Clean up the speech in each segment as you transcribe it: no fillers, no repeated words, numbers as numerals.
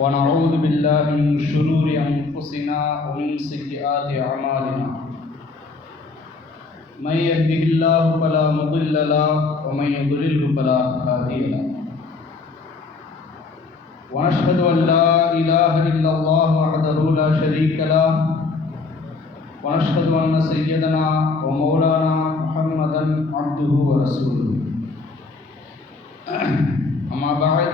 ونعوذ بالله من شرور أنفسنا ومن سيئات أعمالنا من يهده الله فلا مضل له ومن يضلله فلا هادي له ونشهد أن لا إله إلا الله وحده لا شريك له ونشهد أن سيدنا ومولانا محمدا عبده ورسوله أما بعد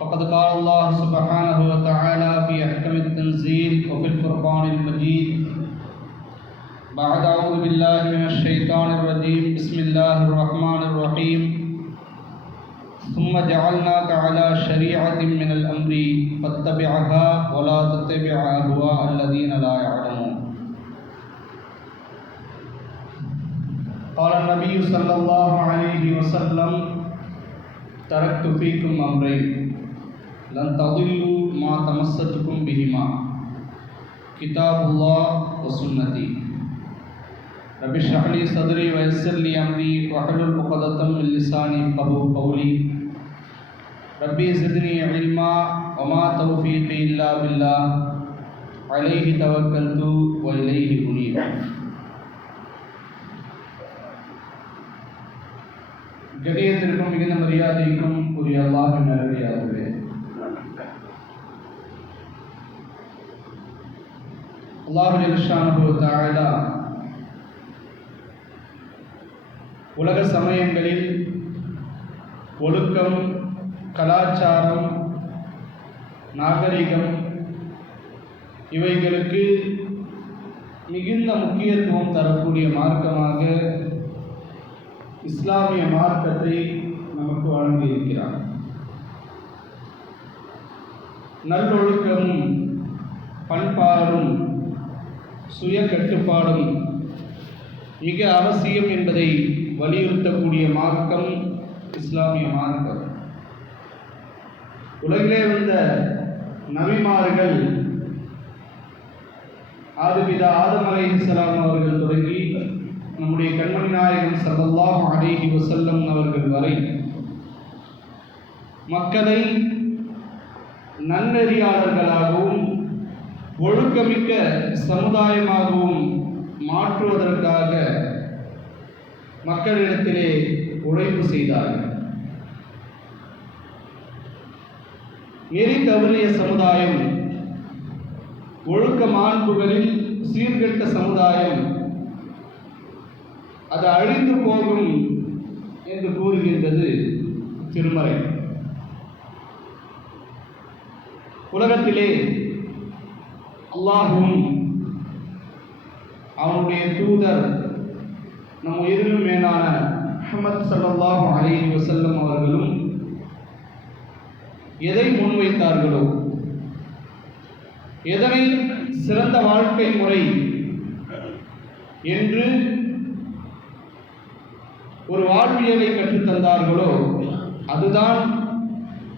فقد قال الله سبحانه وتعالى في أحكم التنزيل وفي الفرقان المجيد بعد أعوذ بالله من الشيطان الرجيم بسم الله الرحمن الرحيم ثم جعلناك على شريعة من الأمر فاتبعها ولا تتبع أهواء الذين لا يعلمون. قال النبي صلى الله عليه وسلم تركت فيكم أمرين لن تضلوا ما تمسكتم بهما كتاب الله وسنتي رب اشرح لي صدري ويسر لي أمري واحلل عقدة من لساني يفقهوا قولي ربي زدني علما وما توفيقي إلا بالله عليه توكلت وإليه أنيب. கணியத்திற்கும் மிகுந்த மரியாதைக்கும் உரிய அல்லாஹ்வின் நல்லடியார்களே, அல்லாஹ் ஜல்லஷானஹு வ தஆலா உலக சமயங்களில் ஒழுக்கம், கலாச்சாரம், நாகரிகம் இவைகளுக்கு மிகுந்த முக்கியத்துவம் தரக்கூடிய மார்க்கமாக இஸ்லாமிய மார்க்கத்தை நமக்கு வழங்கியிருக்கிறார். நல்லொழுக்கமும் பண்பாடும் சுய கட்டுப்பாடும் மிக அவசியம் என்பதை வலியுறுத்தக்கூடிய மார்க்கம் இஸ்லாமிய மார்க்கம். உலகிலே வந்த நபிமார்கள் ஆதிபிதா ஆதம் அலைஹிஸ்ஸலாம் அவர்கள் தொடங்கி நம்முடைய கண்மணி நாயகம் ஸல்லல்லாஹு அலைஹி வஸல்லம் அவர்கள் வரை மக்களை நன்னெறியாளர்களாகவும் ஒழுக்கமிக்க சமுதாயமாகவும் மாற்றுவதற்காக மக்களிடத்திலே உழைப்பு செய்தார்கள். நெறி தவறிய சமுதாயம், ஒழுக்க மாண்புகளில் சீர்கெட்ட சமுதாயம் அது அழிந்து போகும் என்று கூறுகின்றது திருமறை. உலகத்திலே அல்லாஹ்வும் அவனுடைய தூதர் நம் உயிரிலும் மேலான முஹம்மது ஸல்லல்லாஹு அலைஹி வஸல்லம் அவர்களும் எதை முன்வைத்தார்களோ, எதனை சிறந்த வாழ்க்கை முறை என்று ஒரு வாழ்வியலை கற்றுத்தந்தார்களோ அதுதான்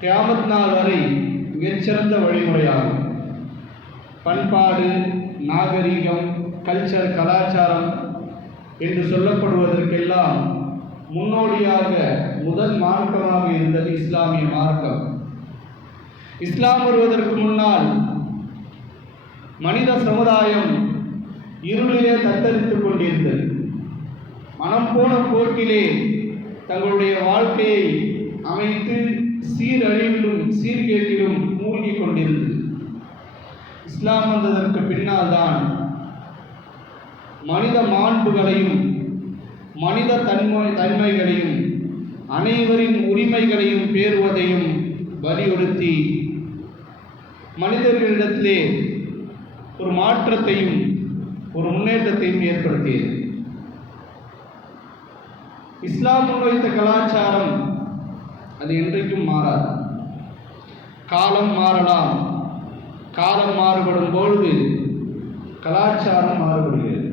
கியாமத் நாள் வரை மிகச்சிறந்த வழிமுறையாகும். பண்பாடு, நாகரிகம், கல்ச்சர், கலாச்சாரம் என்று சொல்லப்படுவதற்கெல்லாம் முன்னோடியாக முதல் மார்க்கமாக இருந்தது இஸ்லாமிய மார்க்கம். இஸ்லாம் வருவதற்கு முன்னால் மனித சமுதாயம் இருளிலே தத்தளித்துக் கொண்டிருந்தது. மனம் போன போக்கிலே தங்களுடைய வாழ்க்கையை அமைத்து சீரழிவிலும் சீர்கேட்டிலும் மூழ்கி கொண்டிருந்தது. இஸ்லாம் வந்ததற்கு பின்னால் தான் மனித மாண்புகளையும் மனித தன்மைகளையும் அனைவரின் உரிமைகளையும் பேறுவதையும் வலியுறுத்தி மனிதர்களிடத்திலே ஒரு மாற்றத்தையும் ஒரு முன்னேற்றத்தையும் ஏற்படுத்தியது. இஸ்லாம் முன்வைத்த கலாச்சாரம் அது என்றைக்கும் மாறாது. காலம் மாறலாம், காலம் மாறுபடும் பொழுது கலாச்சாரம் மாறுபடுகிறது.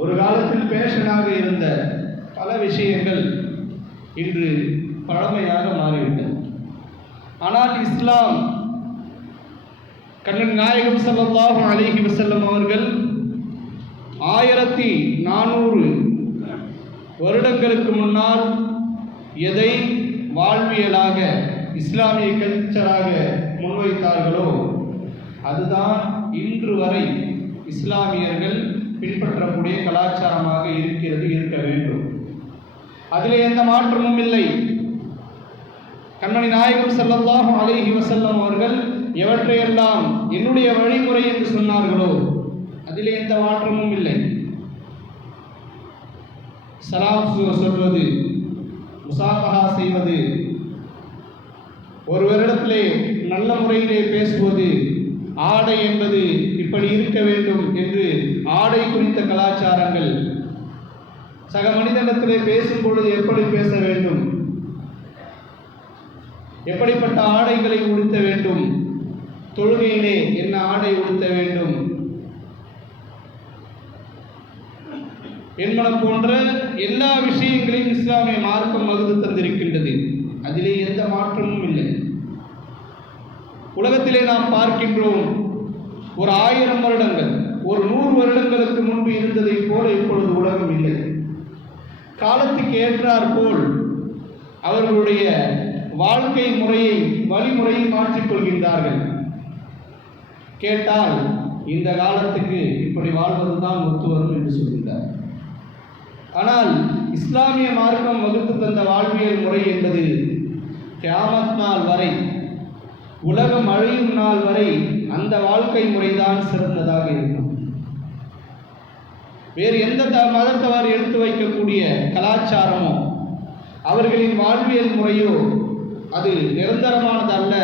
ஒரு காலத்தில் பேஷனாக இருந்த பல விஷயங்கள் இன்று பழமையாக மாறிவிட்டது. ஆனால் இஸ்லாம் கண்மணி நாயகம் ஸல்லல்லாஹு அலைஹி வஸல்லம் அவர்கள் 1400 வருடங்களுக்கு முன்னால் எதை வாழ்வியலாக இஸ்லாமிய கல்ச்சராக முன்வைத்தார்களோ அதுதான் இன்று வரை இஸ்லாமியர்கள் பின்பற்றக்கூடிய கலாச்சாரமாக இருக்க வேண்டும். அதிலே எந்த மாற்றமும் இல்லை. கண்மணி நாயகம் ஸல்லல்லாஹு அலைஹி வஸல்லம் அவர்கள் எவற்றையெல்லாம் என்னுடைய வழிமுறை என்று சொன்னார்களோ அதிலே எந்த மாற்றமும் இல்லை. சலாம் சொல்வது, முசாஃபஹா செய்வது, ஒருவரிடத்திலே நல்ல முறையிலே பேசுவது, ஆடை என்பது இப்படி இருக்க வேண்டும் என்று ஆடை குறித்த கலாச்சாரங்கள், சக மனிதனிடத்திலே பேசும் பொழுது எப்படி பேச வேண்டும், எப்படிப்பட்ட ஆடைகளை உடுத்த வேண்டும், தொழுகையிலே என்ன ஆடை உடுத்த வேண்டும் என்பன போன்ற எல்லா விஷயங்களையும் இஸ்லாமிய மார்க்கம் வகுத்து தந்திருக்கின்றது. அதிலே எந்த மாற்றமும் இல்லை. உலகத்திலே நாம் பார்க்கின்றோம், ஒரு 1000 வருடங்கள், ஒரு 100 வருடங்களுக்கு முன்பு இருந்ததை போல இப்பொழுது உலகம் இல்லை. காலத்துக்கு ஏற்றாற் போல் அவர்களுடைய வாழ்க்கை முறையை, வழிமுறையை மாற்றிக்கொள்கின்றார்கள். கேட்டால் இந்த காலத்துக்கு இப்படி வாழ்வதுதான் ஒத்து வரும் என்று சொல்கின்றார். ஆனால் இஸ்லாமிய மார்க்கம் வகுத்து தந்த வாழ்வியல் முறை என்பது கியாமத் நாள் வரை, உலகம் அழியும் நாள் வரை அந்த வாழ்க்கை முறைதான் சிறந்ததாக இருக்கும். வேறு எந்த மதத்தவர் எடுத்து வைக்கக்கூடிய கலாச்சாரமோ அவர்களின் வாழ்வியல் முறையோ அது நிரந்தரமானது அல்ல.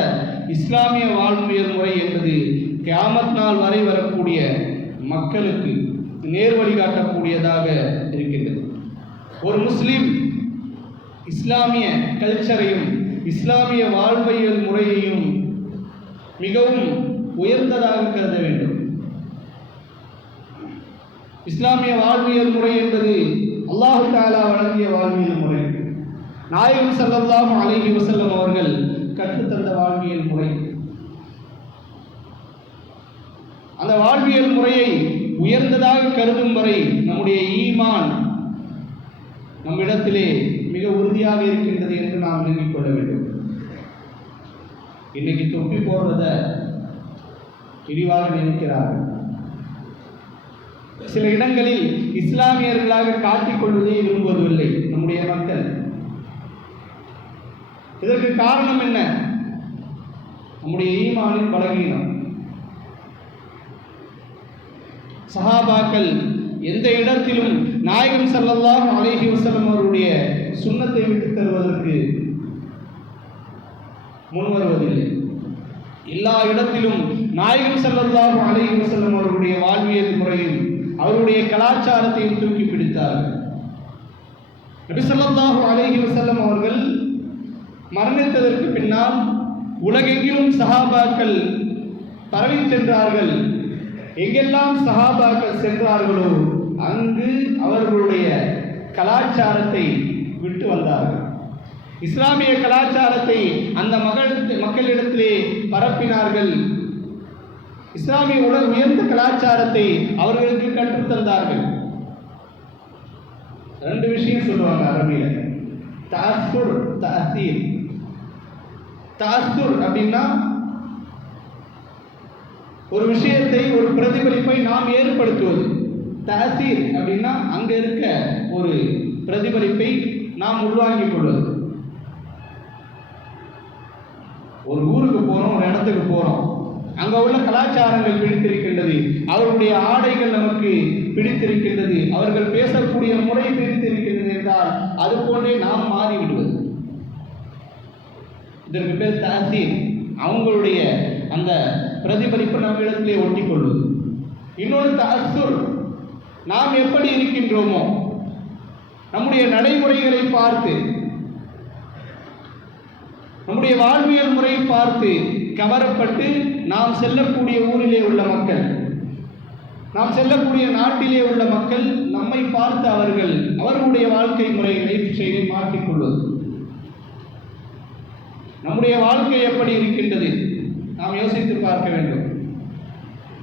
இஸ்லாமிய வாழ்வியல் முறை என்பது கியாமத் நாள் வரை வரக்கூடிய மக்களுக்கு நேர் வழிகாட்டக்கூடியதாக இருக்கின்றது. ஒரு முஸ்லிம் இஸ்லாமிய கல்ச்சரையும் இஸ்லாமிய வாழ்வியல் முறையையும் மிகவும் உயர்ந்ததாக கருத வேண்டும். இஸ்லாமிய வாழ்வியல் முறை என்பது அல்லாஹ் தஆலா வழங்கிய வாழ்வியல் முறை. நாயகம் ஸல்லல்லாஹு அலைஹி வஸல்லம் அவர்கள் கற்றுத்தந்த வாழ்வியல் முறை. அந்த வாழ்வியல் முறையை உயர்ந்ததாக கருதும் வரை நம்முடைய ஈமான் நம்மிடத்திலே மிக உறுதியாக இருக்கின்றது என்று நாம் நினைத்துக் கொள்ள வேண்டும். இன்னைக்கு தொப்பி போடுறத இழிவாக நினைக்கிறார்கள். சில இடங்களில் இஸ்லாமியர்களாக காட்டிக்கொள்வதை விரும்புவதில்லை நம்முடைய மக்கள். இதற்கு காரணம் என்ன? நம்முடைய ஈமானின் பலவீனம். சஹாபாக்கள் எந்த இடத்திலும் நாயகம் ஸல்லல்லாஹு அலைஹி வஸல்லம் அவருடைய சுன்னத்தை விட்டு தருவதற்கு முன்வருவதில்லை. எல்லா இடத்திலும் நாயகம் ஸல்லல்லாஹு அலைஹி வஸல்லம் அவருடைய வாழ்வியல் முறையும் அவருடைய கலாச்சாரத்தையும் தூக்கி பிடித்தார்கள். நபி ஸல்லல்லாஹு அலைஹி வஸல்லம் அவர்கள் மரணித்ததற்கு பின்னால் உலகெங்கிலும் சஹாபாக்கள் பரவி சென்றார்கள். எங்கெல்லாம் சஹாபாக்கள் சென்றார்களோ அங்கு அவர்களுடைய கலாச்சாரத்தை விட்டு வந்தார்கள். இஸ்லாமிய கலாச்சாரத்தை அந்த மக்களிடத்திலே பரப்பினார்கள். இஸ்லாமிய உயர்ந்த கலாச்சாரத்தை அவர்களுக்கு கற்றுத்தந்தார்கள். 2 விஷயம் சொல்லுவாங்க அரபியில், தஅஸ்ஸுர், தஅசீர். தஅஸ்ஸுர் அப்படின்னா ஒரு விஷயத்தை, ஒரு பிரதிபலிப்பை நாம் ஏற்படுத்துவது. தஅசீர் அப்படின்னா அங்க இருக்க ஒரு பிரதிபலிப்பை நாம் உள்வாங்கிக் கொள்வது. ஒரு ஊருக்கு போறோம், ஒரு இடத்துக்கு போறோம், அங்க உள்ள கலாச்சாரங்கள் பிடித்திருக்கின்றது, அவர்களுடைய ஆடைகள் நமக்கு பிடித்திருக்கின்றது, அவர்கள் பேசக்கூடிய முறை பிடித்திருக்கின்றது என்றால் அது போன்றே நாம் மாறிவிடுவது. இதற்கு பேர் தஅசீர். அவங்களுடைய அந்த பிரதிபலிப்பு நம்மிடத்திலே ஒட்டிக் கொள்வது. இன்னொரு தஅஸ்ஸுர், நாம் எப்படி இருக்கின்றோமோ நம்முடைய நடைமுறைகளை பார்த்து, நம்முடைய வாழ்வியல் முறையை பார்த்து கவரப்பட்டு நாம் செல்லக்கூடிய ஊரிலே உள்ள மக்கள், நாம் செல்லக்கூடிய நாட்டிலே உள்ள மக்கள் நம்மை பார்த்து அவர்களுடைய வாழ்க்கை முறையை, லைஃப் ஸ்டைலை மாற்றிக்கொள்வது. நம்முடைய வாழ்க்கை எப்படி இருக்கின்றது நாம் யோசித்து பார்க்க வேண்டும்.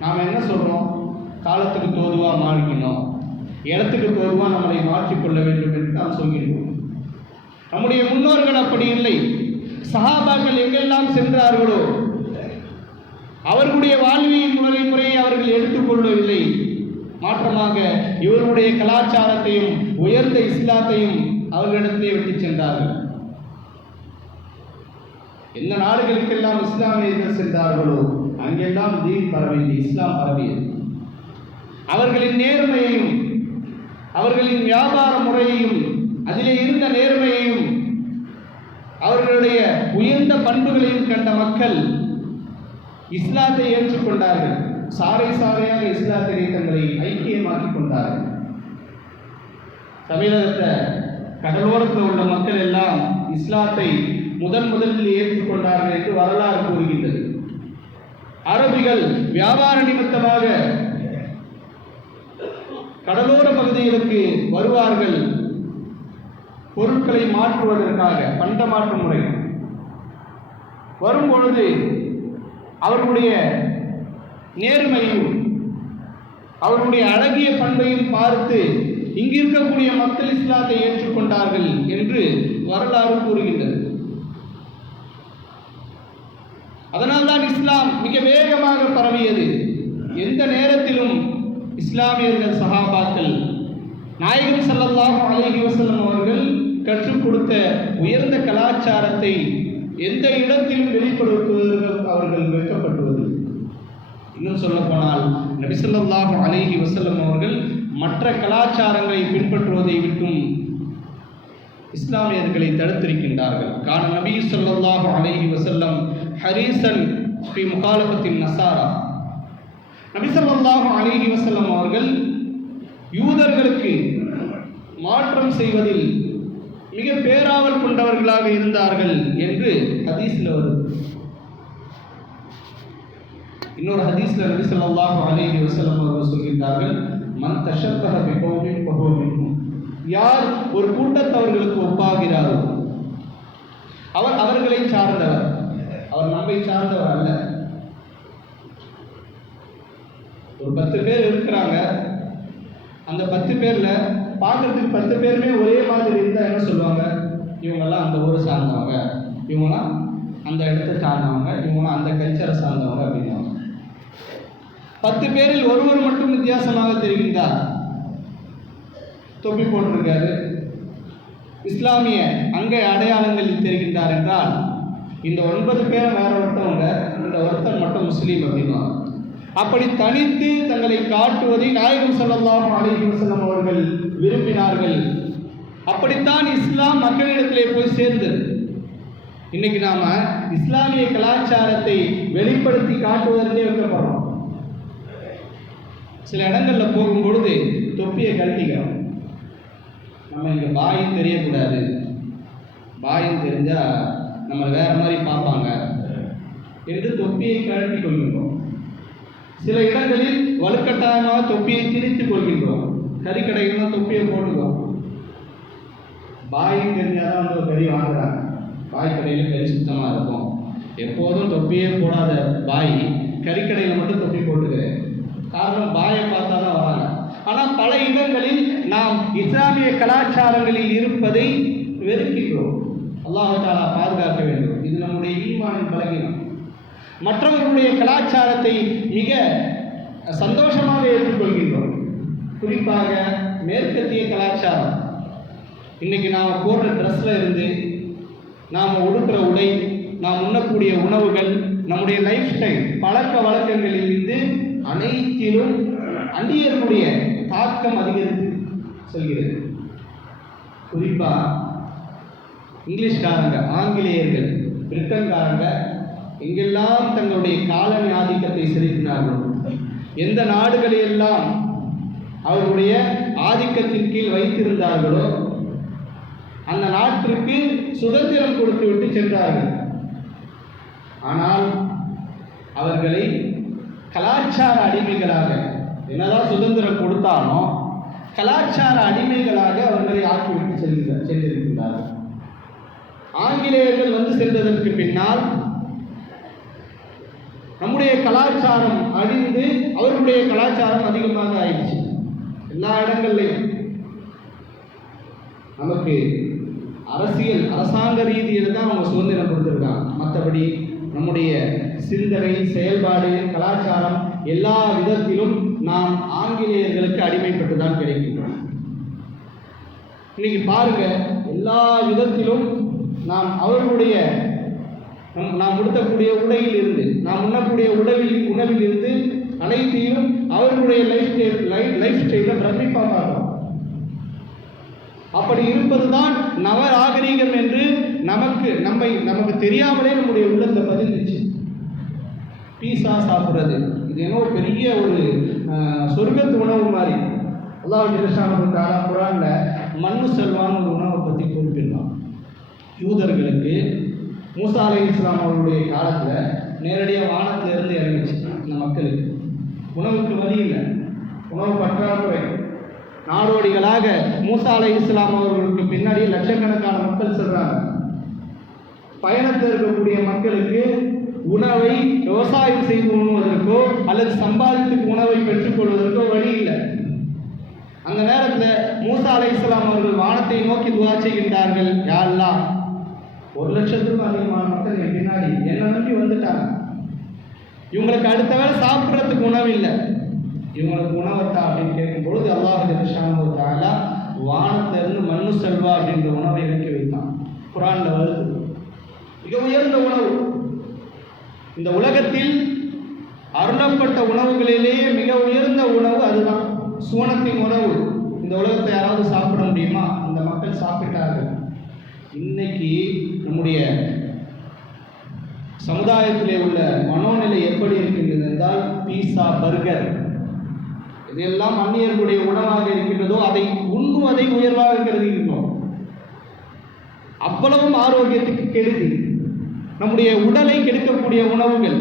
நாம் என்ன சொல்றோம்? காலத்துக்கு தோதுவா மாறிக்கணும், இடத்துக்கு தோதுவா நம்மளை மாற்றிக்கொள்ள வேண்டும் என்று நாம் சொல்கின்றோம். நம்முடைய முன்னோர்கள் அப்படி இல்லை. சஹாபாக்கள் எங்கெல்லாம் சென்றார்களோ அவர்களுடைய வாழ்வியல் முறையை அவர்கள் எடுத்துக்கொள்ளவில்லை. மாற்றமாக இவருடைய கலாச்சாரத்தையும் உயர்ந்த இஸ்லாத்தையும் அவர்களிடத்திலே விட்டு சென்றார்கள். எந்த நாடுகளுக்கெல்லாம் இஸ்லாமியர்கள் சென்றார்களோ அங்கெல்லாம் தீன் பரவியது, இஸ்லாம் பரவியது. அவர்களின் நேர்மையையும் அவர்களின் வியாபார முறையையும் அதிலே இருந்த நேர்மையையும் அவர்களுடைய உயர்ந்த பண்புகளையும் கண்ட மக்கள் இஸ்லாத்தை ஏற்றுக்கொண்டார்கள். சாறை சாறையாக இஸ்லாத்திலே தங்களை ஐக்கியமாக்கிக் கொண்டார்கள். தமிழகத்தை கடலோரத்தில் உள்ள மக்கள் எல்லாம் இஸ்லாத்தை முதலில் ஏற்றுக்கொண்டார்கள் என்று வரலாறு கூறுகின்றது. அரபிகள் வியாபார நிமித்தமாக கடலோர பகுதிகளுக்கு வருவார்கள். பொருட்களை மாற்றுவதற்காக பண்டமாற்று முறை வரும்பொழுது அவர்களுடைய நேர்மையும் அவர்களுடைய அழகிய பண்பையும் பார்த்து இங்கு இருக்கக்கூடிய மக்கள் இஸ்லாத்தை ஏற்றுக்கொண்டார்கள் என்று வரலாறு கூறுகின்றது. அதனால்தான் இஸ்லாம் மிக வேகமாக பரவியது. எந்த நேரத்திலும் இஸ்லாமியர்கள் சஹாபாக்கள் நாயகம் ஸல்லல்லாஹு அலைஹி வஸல்லம் அவர்கள் கற்றுக் கொடுத்த உயர்ந்த கலாச்சாரத்தை எந்த இடத்திலும் வெளிப்படுத்துவதற்கு அவர்கள் வெட்கப்படுவது. இன்னும் சொல்ல போனால் நபி ஸல்லல்லாஹு அலைஹி வஸல்லம் அவர்கள் மற்ற கலாச்சாரங்களை பின்பற்றுவதை விட்டும் இஸ்லாமியர்களை தடுத்திருக்கின்றார்கள். கான நபி ஸல்லல்லாஹு அலைஹி வஸல்லம் ஹரீசன் ஃபி முகாலஃபத்தின் நஸாரா. நபி ஸல்லல்லாஹு அலைஹி வஸல்லம் அவர்கள் யூதர்களுக்கு மாற்றம் செய்வதில் மிக பேராவல் கொண்டவர்களாக இருந்தார்கள் என்று ஹதீஸ்ல வருது. இன்னொரு ஹதீஸ்ல நபி ஸல்லல்லாஹு அலைஹி வஸல்லம் அவர்கள் சொல்கிறார்கள், மன் தஷப்பஹ பிகௌமின் ஃபஹுவ மின்ஹும். யார் ஒரு கூட்டத்தவர்களுக்கு ஒப்பாகிறாரோ அவர் அவர்களை சார்ந்தவர், அவர் நம்மை சார்ந்தவர் அல்ல. ஒரு 10 பேர் இருக்கிறாங்க, அந்த 10 பேர்ல பார்க்கறதுக்கு 10 பேருமே ஒரே மாதிரி இருந்தால் என்ன சொல்லுவாங்க? இவங்கெல்லாம் அந்த ஊரை சார்ந்தவங்க, இவங்களாம் அந்த இடத்தை சார்ந்தவங்க, இவங்களாம் அந்த கல்ச்சரை சார்ந்தவங்க அப்படின்னா. 10 பேரில் ஒருவர் மட்டும் வித்தியாசமாக தெரிகின்றார். தொப்பி போட்டிருக்காரு, இஸ்லாமிய அங்கை அடையாளங்களில் தெரிகின்றார் என்றால் இந்த 9 பேரும் வேற ஒருத்தவங்க, இந்த ஒருத்தர் மட்டும் முஸ்லீம் அப்படின்னா. அப்படி தனித்து தங்களை காட்டுவதை நாயகம் ஸல்லல்லாஹு அலைஹி வஸல்லம் அவர்கள் விரும்பினார்கள். அப்படித்தான் இஸ்லாம் மக்களிடத்திலே போய் சேர்ந்தது. இன்னைக்கு நாம இஸ்லாமிய கலாச்சாரத்தை வெளிப்படுத்தி காட்டுவதற்கே வைக்கப்படுறோம். சில இடங்கள்ல போகும்பொழுது தொப்பியை கழட்டிக்கிறோம். நம்ம இங்க பாயும் தெரியக்கூடாது, பாயும் தெரிஞ்சா நம்ம வேற மாதிரி பார்ப்பாங்க என்று தொப்பியை கழட்டி கொள்கின்றோம். சில இடங்களில் வலுக்கட்டாயமாக தொப்பியை திணித்துக் கொள்கின்றோம். கறிக்கடையில் தான் தொப்பியை போட்டுக்கிறோம். பாயும் தெரிஞ்சாதான் வந்து ஒரு கறி வாங்குறாங்க. பாய் கடையில் கறி சுத்தமாக இருக்கும். எப்போதும் தொப்பியே போடாத பாய் கறிக்கடையில் மட்டும் தொப்பி போட்டுக்கிறேன். காரணம் பாயை பார்த்தா தான் வராங்க. ஆனால் பல இடங்களில் நாம் இஸ்லாமிய கலாச்சாரங்களில் இருப்பதை வெறுக்கின்றோம். அல்லாஹ் தஆலா பாதுகாக்க வேண்டும். இது நம்முடைய ஈமானின் பலகீனம். மற்றவர்களுடைய கலாச்சாரத்தை மிக சந்தோஷமாக ஏற்றுக்கொள்கின்றோம். குறிப்பாக மேற்கத்திய கலாச்சாரம். இன்னைக்கு நாம் போடுற ட்ரெஸ்ல இருந்து, நாம் உடுக்கிற உடை, நாம் உண்ணக்கூடிய உணவுகள், நம்முடைய லைஃப் ஸ்டைல், பழக்க வழக்கங்களில் இருந்து அனைத்திலும் அந்நியர்களுடைய தாக்கம் அதிகரித்து செல்கிறது. குறிப்பா இங்கிலீஷ்காரங்க, ஆங்கிலேயர்கள், பிரிட்டன்காரங்க எங்கெல்லாம் தங்களுடைய காலனி ஆதிக்கத்தை செலுத்தினார்களோ, எந்த நாடுகளையெல்லாம் அவருடைய ஆதிக்கத்தின் கீழ் வைத்திருந்தார்களோ அந்த நாட்டிற்கு சுதந்திரம் கொடுத்து விட்டு சென்றார்கள். ஆனால் அவர்களை கலாச்சார அடிமைகளாக, என்னதான் சுதந்திரம் கொடுத்தாலும் கலாச்சார அடிமைகளாக அவர்களை ஆக்கிவிட்டு சென்றிருக்கிறார்கள். ஆங்கிலேயர்கள் வந்து சென்றதற்கு பின்னால் நம்முடைய கலாச்சாரம் அழிந்து அவர்களுடைய கலாச்சாரம் அதிகமாக ஆயிடுச்சு. எல்லா இடங்கள்லையும் நமக்கு அரசாங்க ரீதியில் தான் அவங்க சுதந்திரம் கொடுத்துருக்காங்க. மற்றபடி நம்முடைய சிந்தனை, செயல்பாடு, கலாச்சாரம் எல்லா விதத்திலும் நாம் ஆங்கிலேயர்களுக்கு அடிமைப்பட்டு தான் கிடைக்கின்றோம். இன்னைக்கு பாருங்க, எல்லா விதத்திலும் நாம் அவர்களுடைய நாம் உடுத்தக்கூடிய உடையில் இருந்து, நாம் உண்ணக்கூடிய உணவில் இருந்து அனைத்தையும் அவர்களுடைய லைஃப் ஸ்டைல பிரமிப்பாக பார்க்கிறோம். அப்படி இருப்பதுதான் நவநாகரீகம் என்று நமக்கு தெரியாமலே நம்முடைய உள்ளத்தை பதிந்துச்சு. பீஸா சாப்பிட்றது இது என்ன பெரிய ஒரு சொர்க்கத்து உணவு மாதிரி. அல்லாஹ் ஜல்லஷானஹு தஆலா குர்ஆன்ல மண்ணு செல்வான்னு ஒரு உணவை பற்றி குறிப்பிடலாம். யூதர்களுக்கு மூசா அலைஹிஸ்ஸலாம் அவர்களுடைய காலத்தில் நேரடியாக வானத்திலிருந்து இறங்கிச்சு. இந்த மக்களுக்கு உணவுக்கு வழி இல்லை, உணவு பற்றாக்குறை. நாடோடிகளாக மூசா அலைஹிஸ்ஸலாம் அவர்களுக்கு பின்னாடி லட்சக்கணக்கான மக்கள் செல்றாங்க. பயணத்தில் இருக்கக்கூடிய மக்களுக்கு உணவை விவசாயம் செய்து உண்ணுவதற்கோ அல்லது சம்பாதித்து உணவை பெற்றுக்கொள்வதற்கோ வழி இல்லை. அந்த நேரத்தில் மூசா அலைஹிஸ்ஸலாம் அவர்கள் வானத்தை நோக்கி துஆ செய்கின்றார்கள், யா அல்லாஹ், 1,00,000க்கும் அதிகமான மக்கள் என் பின்னாடி என்னை நம்பி வந்துட்டாங்க. இவங்களுக்கு அடுத்த வேளை சாப்பிட்றதுக்கு உணவு இல்லை, இவங்களுக்கு உணவத்தா அப்படின்னு கேட்கும்பொழுது அல்லாஹ் ஜல்லஷானஹு தஆலா வானத்திலிருந்து மண்ணு செல்வா அப்படின்ற உணவை இறக்கி வைத்தான். குர்ஆன்ல வருது, மிக உயர்ந்த உணவு. இந்த உலகத்தில் அருளப்பட்ட உணவுகளிலேயே மிக உயர்ந்த உணவு அதுதான், சூனத்தின் உணவு. இந்த உலகத்தை யாராவது சாப்பிட முடியுமா? அந்த மக்கள் சாப்பிட்டார்கள். இன்னைக்கு நம்முடைய சமுதாயத்திலே உள்ள மனோநிலை எப்படி இருக்கின்றது என்றால், பீஸா, பர்கர் இதெல்லாம் அந்நியர்களுடைய உணவாக இருக்கின்றதோ அதை உண்ணுவதை உயர்வாக கருதுகின்றோம். அவ்வளவும் ஆரோக்கியத்துக்கு கெடுதி, நம்முடைய உடலை கெடுக்கக்கூடிய உணவுகள்.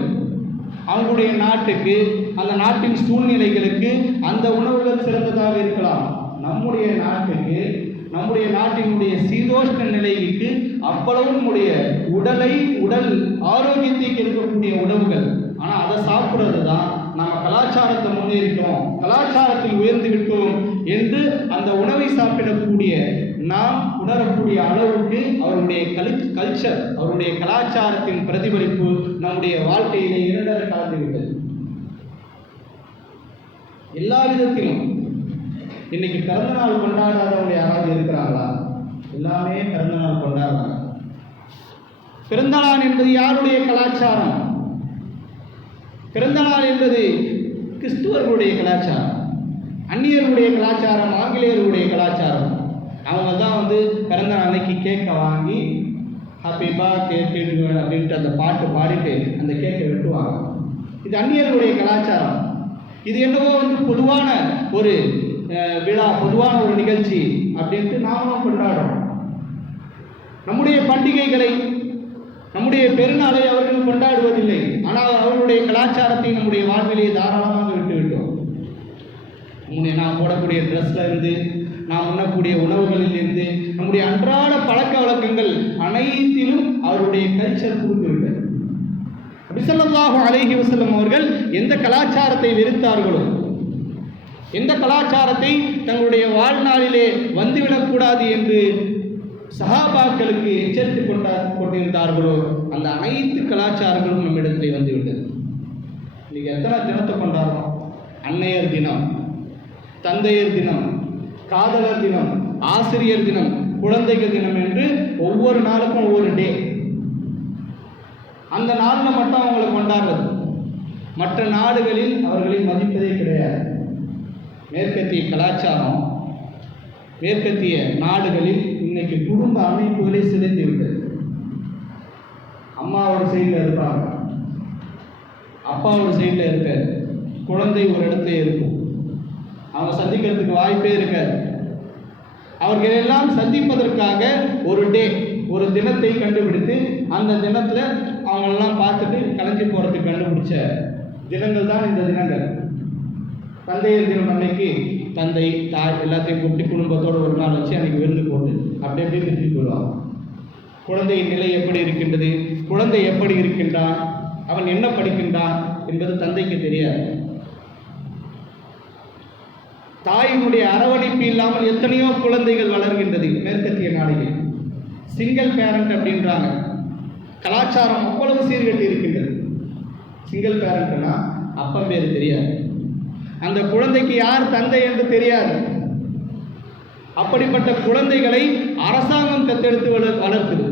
அவங்களுடைய நாட்டுக்கு, அந்த நாட்டின் சூழ்நிலைகளுக்கு அந்த உணவுகள் சிறந்ததாக இருக்கலாம். நம்முடைய நாட்டுக்கு, நம்முடைய நாட்டினுடைய சீதோஷ்ண நிலைக்கு அவ்வளவு நம்முடைய உடல் ஆரோக்கியத்தை கெடுக்கக்கூடிய உணவுகள். ஆனால் அதை சாப்பிட்றது தான் நம்ம கலாச்சாரத்தை முன்னேறிட்டோம், கலாச்சாரத்தில் உயர்ந்து விட்டோம் என்று அந்த உணவை சாப்பிடக்கூடிய நாம் உணரக்கூடிய அளவுக்கு அவருடைய கல்ச்சர், அவருடைய கலாச்சாரத்தின் பிரதிபலிப்பு நம்முடைய வாழ்க்கையிலே இரண்டரை கலந்துவிட்டது. எல்லா விதத்திலும் இன்னைக்கு பிறந்த நாள் கொண்டாடாதவங்க யாராவது இருக்கிறாங்களா? எல்லாமே பிறந்த நாள் கொண்டாடுறாங்க. பிறந்த நாள் என்பது யாருடைய கலாச்சாரம்? பிறந்த நாள் என்பது கிறிஸ்துவர்களுடைய கலாச்சாரம், அந்நியர்களுடைய கலாச்சாரம், ஆங்கிலேயர்களுடைய கலாச்சாரம். அவங்க தான் பிறந்த நாளைக்கு கேக்கை வாங்கி ஹாப்பி பர்த்டே அப்படின்ட்டு அந்த பாட்டு பாடிட்டு அந்த கேக்கை வெட்டுவாங்க. இது அந்நியர்களுடைய கலாச்சாரம். இது என்னவோ பொதுவான ஒரு விழா, பொதுவான ஒரு நிகழ்ச்சி அப்படின்ட்டு நாமும் கொண்டாடுறோம். நம்முடைய பண்டிகைகளை, நம்முடைய பெருநாளை அவர்கள் கொண்டாடுவதில்லை. ஆனால் அவர்களுடைய கலாச்சாரத்தை நம்முடைய வாழ்விலே தாராளமாக விட்டுவிட்டோம். நாம் போடக்கூடிய ட்ரெஸ்ல இருந்து, நாம் உண்ணக்கூடிய உணவுகளில் இருந்து, நம்முடைய அன்றாட பழக்க வழக்கங்கள் அனைத்திலும் அவருடைய கல்ச்சர் புரிந்துவிட்டது. நபி ஸல்லல்லாஹு அலைஹி வஸல்லம் அவர்கள் எந்த கலாச்சாரத்தை வெறுத்தார்களோ, எந்த கலாச்சாரத்தை தங்களுடைய வாழ்நாளிலே வந்துவிடக்கூடாது என்று சஹாபாக்களுக்கு எச்சரித்துக் கொண்டிருந்தார்களோ, அந்த அனைத்து கலாச்சாரங்களும் நம்மிடத்தில் வந்துவிட்டது. இன்னைக்கு எத்தனை தினத்தை கொண்டாடுறோம்? அன்னையர் தினம், தந்தையர் தினம், காதலர் தினம், ஆசிரியர் தினம், குழந்தைகள் தினம் என்று ஒவ்வொரு நாளுக்கும் ஒவ்வொரு டே. அந்த நாளில் மட்டும் அவங்களை கொண்டாடுறது. மற்ற நாடுகளில் அவர்களை மதிப்பதே கிடையாது. மேற்கத்திய கலாச்சாரம், மேற்கத்திய நாடுகளில் இன்னைக்கு குடும்ப அமைப்புகளை சிதைத்து விட்டது. அம்மா ஒரு சைடில் இருப்பாங்க, அப்பா ஒரு சைடில் இருக்காது, குழந்தை ஒரு இடத்துல இருக்கும். அவங்க சந்திக்கிறதுக்கு வாய்ப்பே இருக்காது. அவர்கள் எல்லாம் சந்திப்பதற்காக ஒரு டே, ஒரு தினத்தை கண்டுபிடித்து அந்த தினத்தில் அவங்களெல்லாம் பார்த்துட்டு கலைஞ்சி போகிறதுக்கு கண்டுபிடிச்ச தினங்கள் தான் இந்த தினங்கள். தந்தையர் தினம் அன்னைக்கு தந்தை, தாய் எல்லாத்தையும் கூப்பிட்டு குடும்பத்தோடு ஒரு நாள் வச்சு அன்றைக்கி விருந்து போட்டு அப்படி அப்படியே திருப்பி போடுவாங்க. குழந்தையின் நிலை எப்படி இருக்கின்றது, குழந்தை எப்படி இருக்கின்றான், அவன் என்ன படிக்கின்றான் என்பது தந்தைக்கு தெரியாது. தாயினுடைய அரவணைப்பு இல்லாமல் எத்தனையோ குழந்தைகள் வளர்கின்றது மேற்கத்திய நாடுகளில். சிங்கிள் பேரண்ட் அப்படின்றாங்க. கலாச்சாரம் அவ்வளவு சீர்கட்டி இருக்கின்றது. சிங்கிள் பேரண்ட்னா அப்பன் பேர் தெரியாது, அந்த குழந்தைக்கு யார் தந்தை என்று தெரியாது. அப்படிப்பட்ட குழந்தைகளை அரசாங்கம் தத்தெடுத்து வளர்க்குது.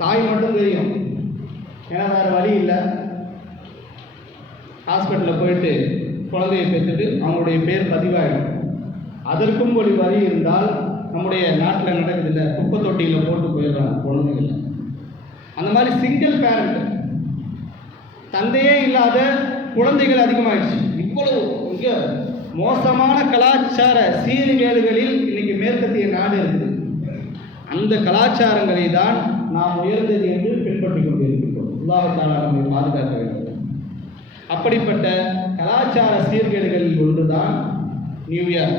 தாய் மட்டும் தெரியும், ஏன்னா வேற வழி இல்லை. ஹாஸ்பிட்டலில் போயிட்டு குழந்தையை பெற்றுட்டு அவங்களுடைய பேர் பதிவாயிடும். அதற்கும் ஒரு வழி இருந்தால் நம்முடைய நாட்டில் நடக்குதில்லை, குப்பை தொட்டியில் போட்டு போயிடுறாங்க குழந்தைகள். அந்த மாதிரி சிங்கிள் பேரண்ட், தந்தையே இல்லாத குழந்தைகள் அதிகமாகிடுச்சு. இவ்வளவு மிக மோசமான கலாச்சார சீர்கேடுகளில் இன்னைக்கு மேற்கத்திய நாடு இருக்குது. அந்த கலாச்சாரங்களை தான் நாம் உயர்ந்தது என்று பின்பற்றி கொண்டிருக்கிறோம். அல்லாஹ் தஆலா நம்மை பாதுகாக்க வேண்டும். அப்படிப்பட்ட கலாச்சார சீர்கேடுகளில் ஒன்றுதான் new year,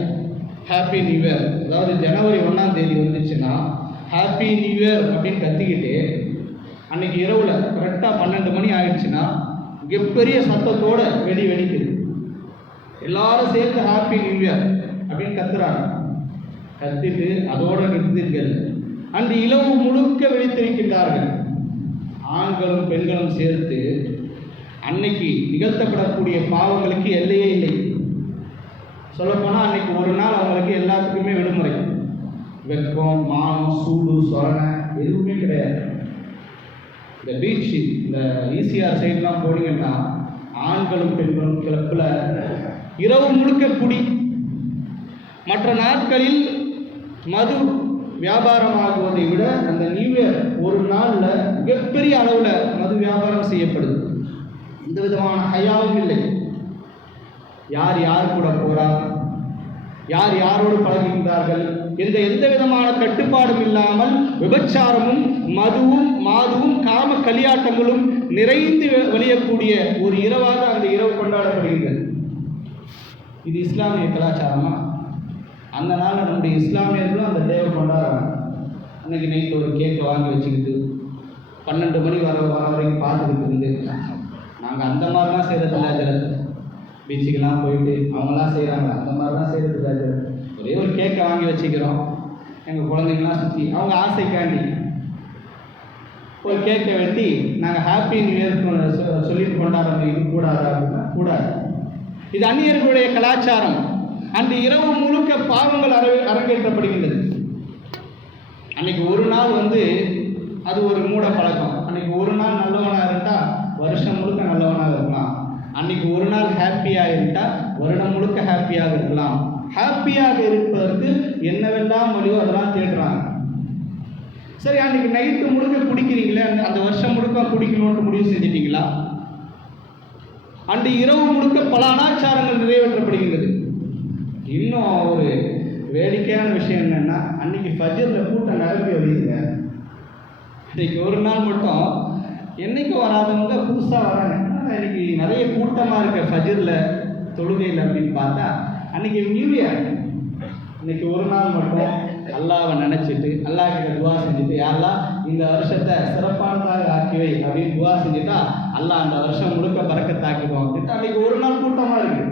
happy new year. அதாவது ஜனவரி 1ஆம் தேதி வந்துச்சுன்னா ஹாப்பி நியூ இயர் அப்படின்னு கத்திக்கிட்டு அன்னைக்கு இரவில் கரெக்டாக 12 மணி ஆயிடுச்சுன்னா மிகப்பெரிய சத்தத்தோட வெடிக்குது. எல்லாரும் சேர்ந்து ஹாப்பி நியூ இயர் அப்படின்னு கத்துறாங்க. கத்திட்டு அதோட நிறுத்திர்கள். அந்த இரவு முழுக்க விழித்திருக்கின்றார்கள். ஆண்களும் பெண்களும் சேர்த்து அன்னைக்கு நிகழ்த்தப்படக்கூடிய பாவங்களுக்கு எல்லையே இல்லை. சொல்லப்போனால் அன்னைக்கு ஒரு நாள் அவங்களுக்கு எல்லாத்துக்குமே விடுமுறை. வெக்கம், மானம், சூடு, சொரணை எதுவுமே கிடையாது. இந்த பீச், இந்த ஈசிஆர் சைட்லாம் போனீங்கன்னா ஆண்களும் பெண்களும் கிளப்பில் இரவு முழுக்க குடி. மற்ற நாட்களில் மது வியாபாரமாகுவதை விட அந்த நியூ இயர் ஒரு நாளில் மிகப்பெரிய அளவில் மது வியாபாரம் செய்யப்படுது. எந்த விதமான ஹயாவும் இல்லை. யார் யார் கூட போகிறார், யார் யாரோடு பழகுகின்றார்கள், எந்த விதமான கட்டுப்பாடும் இல்லாமல் விபச்சாரமும் மதுவும் மாதுவும் காம களியாட்டங்களும் நிறைந்து வழியக்கூடிய ஒரு இரவாக அந்த இரவு கொண்டாடப்படுகின்றது. இது இஸ்லாமிய கலாச்சாரமா? அந்த நாளில் நம்முடைய இஸ்லாமியர்களும் அந்த டேவை கொண்டாடுறாங்க. அன்னைக்கு நைட்டு ஒரு கேக்கை வாங்கி வச்சுக்கிட்டு 12 மணி வர வரைக்கும் பார்த்துக்கிட்டு இருந்து நாங்கள் அந்த மாதிரிலாம் செய்கிறதில்ல. அதில் பீச்சுக்கெல்லாம் போயிட்டு அவங்களாம் செய்கிறாங்க, அந்த மாதிரிலாம் செய்கிறதில்ல. ஒரே ஒரு கேக்கை வாங்கி வச்சுக்கிறோம். எங்கள் குழந்தைங்களாம் சுற்றி அவங்க ஆசைக்காண்டி ஒரு கேக்கை வெட்டி நாங்கள் ஹாப்பி நியூ இயர் சொல்லிட்டு கொண்டாடுறது. இது கூடாதா அப்படின்னா கூடாது. இது அந்நியர்களுடைய கலாச்சாரம். அன்று இரவு முழுக்க பாவங்கள் அரங்கேற்றப்படுகின்றது. அன்னைக்கு ஒரு நாள் அது ஒரு மூட பழக்கம். அன்னைக்கு ஒரு நாள் நல்லவனாக இருந்தால் வருஷம் முழுக்க நல்லவனாக இருக்கலாம். அன்னைக்கு ஒரு நாள் ஹாப்பியாக இருந்தால் வருடம் முழுக்க ஹாப்பியாக இருக்கலாம். ஹாப்பியாக இருப்பதற்கு என்னவெல்லாம் வழியோ அதெல்லாம் தேடுறாங்க. சரி, அன்னைக்கு நைட்டு முழுக்க குடிக்கிறீங்களே, அந்த வருஷம் முழுக்க குடிக்கணும்னு முடிவு செஞ்சிட்டீங்களா? அன்று இரவு முழுக்க பல அனாச்சாரங்கள் நிறைவேற்றப்படுகின்றது. இன்னும் ஒரு வேடிக்கையான விஷயம் என்னன்னா, அன்னைக்கு ஃபஜ்ரில் கூட்டம் நிரப்பி வருதுங்க. இன்னைக்கு ஒரு நாள் மட்டும் என்னைக்கு வராதவங்க புதுசாக வராங்க. இன்னைக்கு நிறைய கூட்டமாக இருக்க ஃபஜ்ரில் தொழுகையில் அப்படின்னு பார்த்தா அன்னைக்கு நியூ இயர். இன்னைக்கு ஒரு நாள் மட்டும் அல்லாவை நினச்சிட்டு அல்லாஹ் கிட்ட துவா செஞ்சுட்டு, யாரெல்லாம் இந்த வருஷத்தை சிறப்பானதாக ஆக்கிவை அப்படின்னு துவா செஞ்சுட்டா அல்லாஹ் அந்த வருஷம் முழுக்க பறக்கத்தாக்கிடுவோம் அப்படின்ட்டு அன்னைக்கு ஒரு நாள் கூட்டமாக இருக்குது.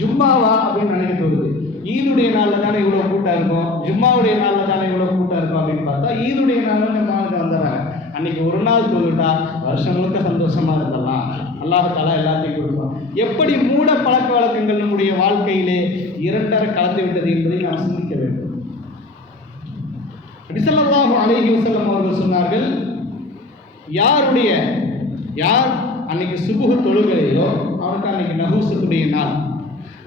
ஜும்மாவா அப்படின்னு நினைக்கிட்டு வருது. ஈதுடைய நாளில் தானே இவ்வளோ கூட்டம் இருக்கும், ஜும்மாவுடைய நாளில் தானே இவ்வளோ கூட்டம் இருக்கும் அப்படின்னு பார்த்தா ஈதுடைய நாளில் நம்ம ஆளுக்கு வந்துடுறாங்க. அன்னைக்கு ஒரு நாள் தொழுட்டா வருஷம் முழுக்க சந்தோஷமாக இருக்கலாம். அல்லாஹ் தஆலா எல்லாத்தையும் கொடுப்போம். எப்படி மூட பழக்க வழக்கங்கள் நம்முடைய வாழ்க்கையிலே இரண்டரை கலந்து விட்டது என்பதை நாம் சிந்திக்க வேண்டும். நபி ஸல்லல்லாஹு அலைஹி வஸல்லம் அவர்கள் சொன்னார்கள், யார் அன்னைக்கு சுபுஹ் தொழுகையோ அவனுக்கு அன்னைக்கு நஹூஸத்துடைய நாள்.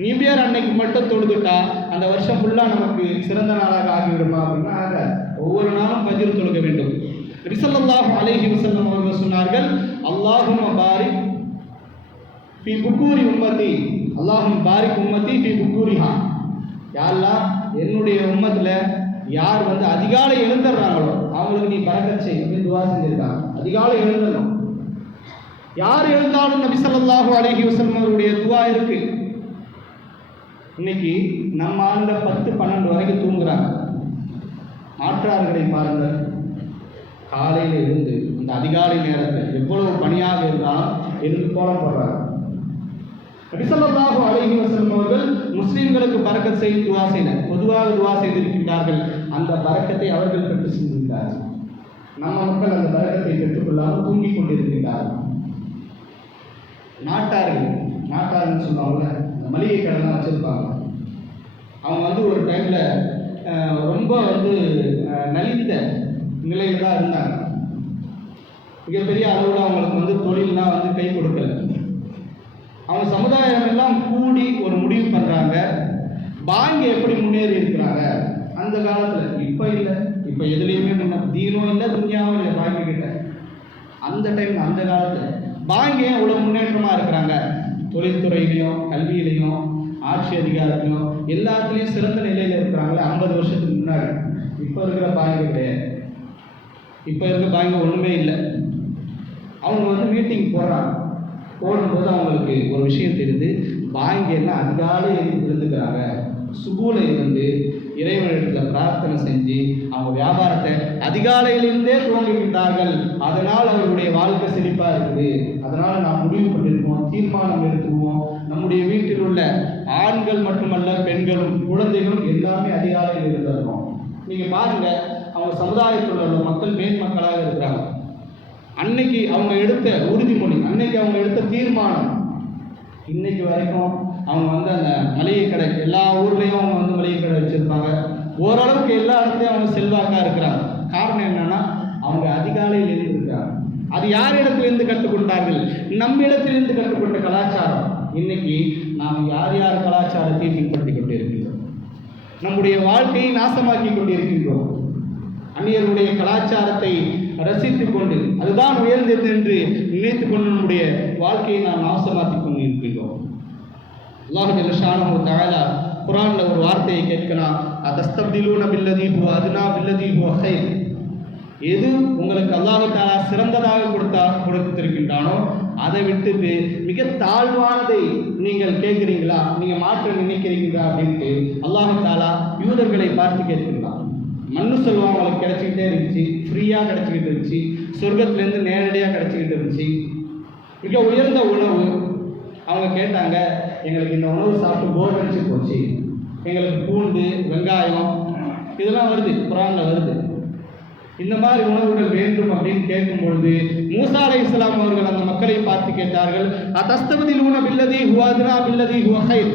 நியூ இயர் அன்னைக்கு மட்டும் தொழுதுட்டா அந்த வருஷம் ஃபுல்லாக நமக்கு சிறந்த நாளாக ஆகிவிடுமா அப்படின்னா ஒவ்வொரு நாளும் ஃபஜ்ர் தொழுக வேண்டும். நபி ஸல்லல்லாஹு அலைஹி வஸல்லம் அவர்கள் சொன்னார்கள், அல்லாஹும்ம பாரிக் ஃபீ புக்கூரி உம்மத்தி, அல்லாஹும்ம பாரிக் உம்மத்தி ஃபீ புக்கூரிஹா. யா அல்லாஹ், என்னுடைய உம்மத்தில் யார் அதிகாலை எழுந்துடுறாங்களோ அவங்களுக்கு நீ பரக்கத் செய் அப்படின்னு துவா செஞ்சிருக்காங்க. அதிகாலை எழுந்தணும். யார் எழுந்தாலும் நபி ஸல்லல்லாஹு அலைஹி வஸல்லம் அவருடைய துவா இருக்கு. இன்னைக்கு நம்ம ஆண்ட 10-12 வரைக்கும் தூங்குறாங்க. மாற்றார்களை பாருங்கள், காலையில் இருந்து அந்த அதிகாலை நேரத்தில் எவ்வளவு பணியாக இருந்தாலும் எழுந்து கோலம் போடுறாங்க. நபி ஸல்லல்லாஹு அலைஹி வஸல்லம் அவர்கள் முஸ்லிம்களுக்கு பரக்கத் செய்து துவா செய்தார். பொதுவாக துவா செய்திருக்கின்றார்கள், அந்த பரக்கத்தை அவர்கள் பெற்று சென்றிருக்கிறார்கள். நம்ம மக்கள் அந்த பரக்கத்தை பெற்றுக்கொள்ளாமல் தூங்கிக் கொண்டிருக்கிறார்கள். நாட்டார்கள் சொல்லுவாங்கல்ல, அந்த மளிகை கடைலாம் வச்சுருப்பாங்க. அவங்க ஒரு டைமில் ரொம்ப நலிந்த நிலையில் தான் இருந்தாங்க. மிகப்பெரிய அளவில் அவங்களுக்கு தொழில்லாம் கை கொடுக்கல. அவங்க சமுதாயம் எல்லாம் கூடி ஒரு முடிவு பண்ணுறாங்க, பாங்க எப்படி முன்னேறி இருக்கிறாங்க அந்த காலத்தில். இப்போ இல்லை, இப்போ எதுலேயுமே தீனும் இல்லை துன்யாவும் இல்லை பாங்க கிட்ட. அந்த டைம் அந்த காலத்தில் பாங்க ஏன் இவ்வளோ முன்னேற்றமாக இருக்கிறாங்க? தொழில்துறையிலையும் கல்வியிலையும் ஆட்சி அதிகாரத்திலையும் எல்லாத்துலேயும் சிறந்த நிலையில் இருக்கிறாங்களே 50 வருஷத்துக்கு முன்னாடி. இப்போ இருக்கிற பாங்க கிடையாது. இப்போ இருக்க பாங்க ஒன்றுமே இல்லை. அவங்க மீட்டிங் போடும்போது அவங்களுக்கு ஒரு விஷயம் தெரியுது. பாங்கெல்லாம் அதிகாலை இருந்துக்கிறாங்க. சுபூல இருந்து இறைவனிடத்தில் பிரார்த்தனை செஞ்சு அவங்க வியாபாரத்தை அதிகாலையிலிருந்தே துவங்குகின்றார்கள். அதனால் அவர்களுடைய வாழ்க்கை செழிப்பாக இருக்குது. அதனால் நாம் முடிவு பண்ணியிருக்கோம், தீர்மானம் எடுத்துக்குவோம், நம்முடைய வீட்டில் உள்ள ஆண்கள் மட்டுமல்ல பெண்களும் குழந்தைகளும் எல்லாமே அதிகாலையில் இருந்திருக்கோம். நீங்கள் பாருங்கள், அவங்க சமுதாயத்தில் உள்ள மக்கள் மேன்மக்களாக இருக்கிறாங்க. அன்னைக்கு அவங்க எடுத்த உறுதிமொழி, அன்னைக்கு அவங்க எடுத்த தீர்மானம் இன்னைக்கு வரைக்கும் அவங்க அந்த மளிகை கடை, எல்லா ஊர்லேயும் அவங்க மளிகை கடை வச்சுருப்பாங்க. ஓரளவுக்கு எல்லா இடத்துலையும் அவங்க செல்வாக்காக இருக்கிறாங்க. காரணம் என்னன்னா, அவங்க அதிகாலையில் இருந்திருக்கிறாங்க. அது யார் இடத்திலிருந்து கற்றுக்கொண்டார்கள்? நம்ம இடத்திலிருந்து கற்றுக்கொண்ட கலாச்சாரம். இன்னைக்கு நாம் யார் யார் கலாச்சாரத்தை பின்பற்றி கொண்டு இருக்கின்றோம்? நம்முடைய வாழ்க்கையை நாசமாக்கி கொண்டிருக்கின்றோம். அந்நியருடைய கலாச்சாரத்தை ரசித்துக் கொண்டு அதுதான் உயர்ந்தது என்று நினைத்து கொண்டு நம்முடைய வாழ்க்கையை நாம் நாசமாக்கி கொண்டு இருக்கின்றோம். அல்லாஹ் ஜல்ல ஷானஹு வ தஆலா குர்ஆன்ல ஒரு வார்த்தையை கேட்கிறான், அதஸ்தப்திலூன பில்லதீ ஹுவ அத்னா பில்லதீ ஹுவ கைர். எது உங்களுக்கு அல்லாஹ் தஆலா சிறந்ததாக கொடுத்திருக்கின்றானோ அதை விட்டுட்டு மிக தாழ்வானதை நீங்கள் கேட்கிறீங்களா, நீங்க மாற்ற நினைக்கிறீங்களா அப்படின்ட்டு அல்லாஹ் தஆலா யூதர்களை பார்த்து கேட்கின்றான். மண்ணு செல்வம் அவங்களுக்கு கிடைச்சிக்கிட்டே இருந்துச்சு, ஃப்ரீயாக கிடைச்சிக்கிட்டு இருந்துச்சு, சொர்க்கத்துலேருந்து நேரடியாக கிடைச்சிக்கிட்டு இருந்துச்சு, மிக உயர்ந்த உணவு. அவங்க கேட்டாங்க, எங்களுக்கு இந்த உணவு சாப்பிட்டு போர் அடிச்சு போச்சு, எங்களுக்கு பூண்டு வெங்காயம் இதெல்லாம் வருது, குர்ஆன்ல வருது, இந்த மாதிரி உணவுகள் வேண்டும் அப்படின்னு கேட்கும்பொழுது மூசா அலைஹிஸ்ஸலாம் அவர்கள் அந்த மக்களை பார்த்து கேட்டார்கள், அதஸ்தப்திலூன பில்லதீ ஹுவ அத்னா பில்லதீ ஹுவ கைர்.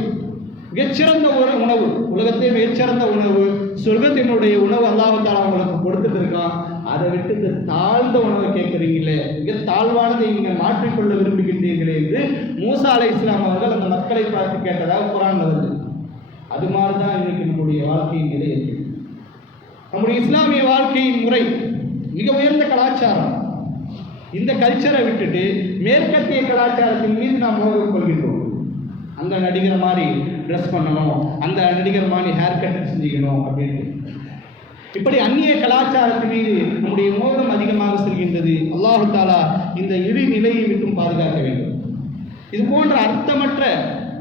மிகச்சிறந்த ஒரு உணவு, உலகத்தை மிகச்சிறந்த உணவு, சொர்க்கத்தினுடைய உணவு அல்லாஹ் தஆலா உங்களுக்கு கொடுத்துட்டு இருக்கான். அதை விட்டு தாழ்ந்த உணவை கேட்குறீங்களே, மிக தாழ்வானதை நீங்கள் மாற்றிக்கொள்ள விரும்புகின்றீர்களே என்று மூசா அலைஹிஸ்ஸலாம் அவர்கள் அந்த மக்களை பார்த்து கேட்டதாக குர்ஆன்ல வருது. அது மாதிரி தான் இன்னைக்கு நம்முடைய வாழ்க்கையின் நிலை இருக்கு. நம்முடைய இஸ்லாமிய வாழ்க்கையின் முறை மிக உயர்ந்த கலாச்சாரம். இந்த கல்ச்சரை விட்டுட்டு மேற்கத்திய கலாச்சாரத்தின் மீது நாம் மோகம் கொள்கின்றோம். அந்த நடிகர் மாதிரி ட்ரெஸ் பண்ணணும், அந்த நடிகர் மாதிரி ஹேர் கட் செஞ்சுக்கணும் அப்படின்ட்டு. இப்படி அந்நிய கலாச்சாரத்தின் மீது நம்முடைய மோகம் அதிகமாக செல்கின்றது. அல்லாஹ் தஆலா இந்த இரு நிலையை விட்டும் பாதுகாக்க வேண்டும். இது போன்ற அர்த்தமற்ற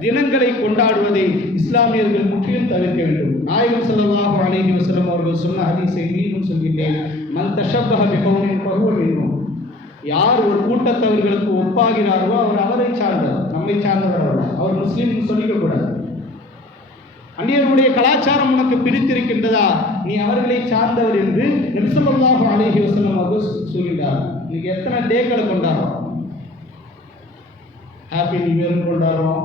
தினங்களை கொண்டாடுவதை இஸ்லாமியர்கள் முற்றிலும் தவிர்க்க வேண்டும். நாயகம் ஸல்லல்லாஹு அலைஹி வஸல்லம் அவர்கள் சொன்ன ஹதீஸை மீண்டும் சொல்கின்றேன், மன் தஷப்பஹ பிகௌமின் ஃபஹுவ மின்ஹும். யார் ஒரு கூட்டத்தவர்களுக்கு ஒப்பாகிறாரோ அவர் அவரை சார்ந்தவர், நம்மை சார்ந்தவர் அல்ல. அவர் முஸ்லீம் சொல்லிக்க கூடாது. அந்நியருடைய கலாச்சாரம் உனக்கு பிரித்திருக்கின்றதா, நீ அவர்களை சார்ந்தவர் என்று நபி ஸல்லல்லாஹு அலைஹி வஸல்லம் அவர்கள் சொல்கிறார். இன்னைக்கு எத்தனை டேக்களை கொண்டாடுறோம்? ஹாப்பி நியூ இயர் கொண்டாடுறோம்,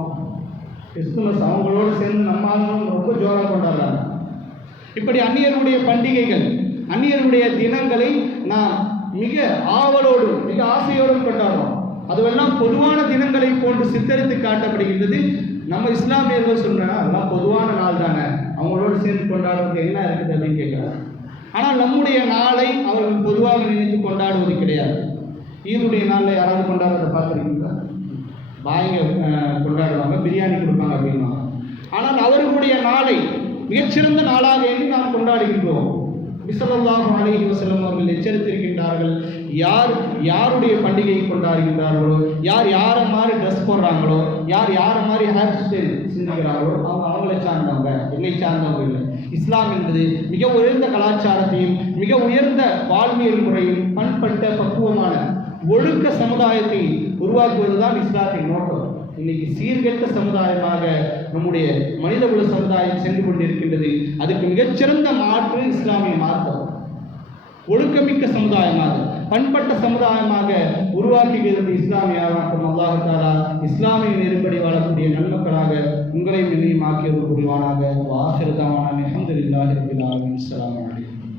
கிறிஸ்துமஸ் அவங்களோடு சேர்ந்து நம்ம ஆளுங்களும் ரொம்ப ஜோராக கொண்டாடுறாங்க. இப்படி அந்நியருடைய பண்டிகைகள், அந்நியருடைய தினங்களை நாம் மிக ஆவலோடு மிக ஆசையோடும் கொண்டாடுறோம். அதுவெல்லாம் பொதுவான தினங்களை போன்று சித்தரித்து காட்டப்படுகின்றது. நம்ம இஸ்லாமியர்கள் சொல்றாங்க, அதெல்லாம் பொதுவான நாள் தானே, அவங்களோடு சேர்ந்து கொண்டாடுறது என்ன இருக்குது அப்படின்னு கேட்குறாங்க. ஆனால் நம்முடைய நாளை அவர்கள் பொதுவாக நினைத்து கொண்டாடுவது கிடையாது. ஈதுடைய நாளில் யாராவது கொண்டாடுறதை பார்த்துருக்கீங்களா? பாய்ங்க கொண்டாடுவாங்க, பிரியாணி கொடுப்பாங்க அப்படின்வாங்க. ஆனால் அவர்களுடைய நாளை மிகச்சிறந்த நாளாக எண்ணி நாம் கொண்டாடுகின்றோம். ஸல்லல்லாஹு அலைஹி வஸல்லம் அவர்கள் எச்சரித்திருக்கின்றார்கள், யாருடைய பண்டிகையை கொண்டாடுகின்றார்களோ, யாரை மாதிரி ட்ரெஸ் போடுறாங்களோ, யாரை மாதிரி ஹேர் ஸ்டைல் செஞ்சுக்கிறார்களோ அவங்க அவங்களை சார்ந்தவங்க, என்னை சார்ந்தவங்க இல்லை. இஸ்லாம் என்பது மிக உயர்ந்த கலாச்சாரத்தையும் மிக உயர்ந்த வாழ்வியல் முறையும் பண்பட்ட பக்குவமான ஒழுக்க சமுதாயத்தை உருவாக்குவதுதான் இஸ்லாத்தின் நோக்கம். இன்னைக்கு சீர்கெட்ட சமுதாயமாக நம்முடைய மனிதகுல சமுதாயம் சென்று கொண்டிருக்கின்றது. அதுக்கு மிகச்சிறந்த மாற்று இஸ்லாமிய மார்க்கம். ஒழுக்கமிக்க சமுதாயமாக, பண்பட்ட சமுதாயமாக உருவாக்குகிறது இஸ்லாமிய மார்க்கம். அல்லாஹ் தஆலா இஸ்லாமிய நெறிப்படி வாழக்கூடிய நன்மக்களாக உங்களையும் என்னையும் ஆக்கியவர் புரிவானாக. வாஹிரு தஅவானா அல்ஹம்துலில்லாஹி ரப்பில் ஆலமீன். அஸ்ஸலாமு அலைக்கும்.